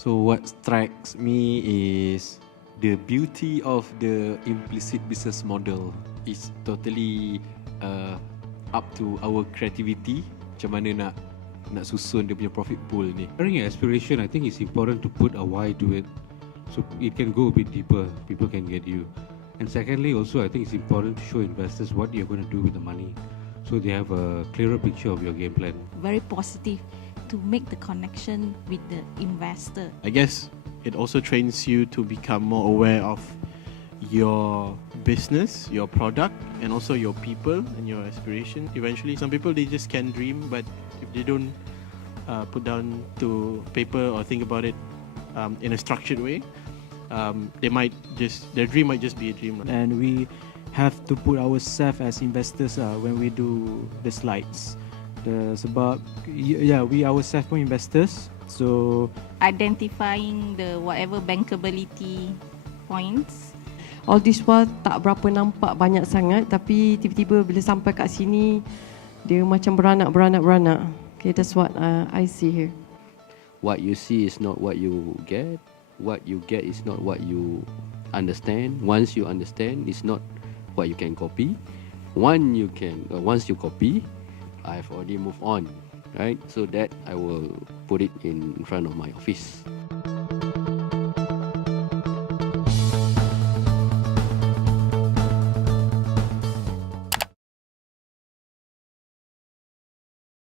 So what strikes me is the beauty of the implicit business model is totally up to our creativity. Macam mana nak susun dia punya profit pool ni. During your aspiration, I think it's important to put a why to it, so it can go a bit deeper. People can get you. And secondly, also I think it's important to show investors what you're going to do with the money, so they have a clearer picture of your game plan. Very positive to make the connection with the investor. I guess it also trains you to become more aware of your business, your product, and also your people and your aspiration. Eventually, some people, they just can dream, but if they don't put down to paper or think about it in a structured way, their dream might just be a dream. And we have to put ourselves as investors when we do the slides. Sebab we ourselves pun investors, so Identifying the whatever bankability points. All this while tak berapa nampak banyak sangat, tapi tiba-tiba bila sampai kat sini dia macam beranak. Okay, that's what I see here. What you see is not what you get. What you get is not what you understand. Once you understand, it's not what you can copy. Once you copy, I've already moved on, right? So that I will put it in front of my office.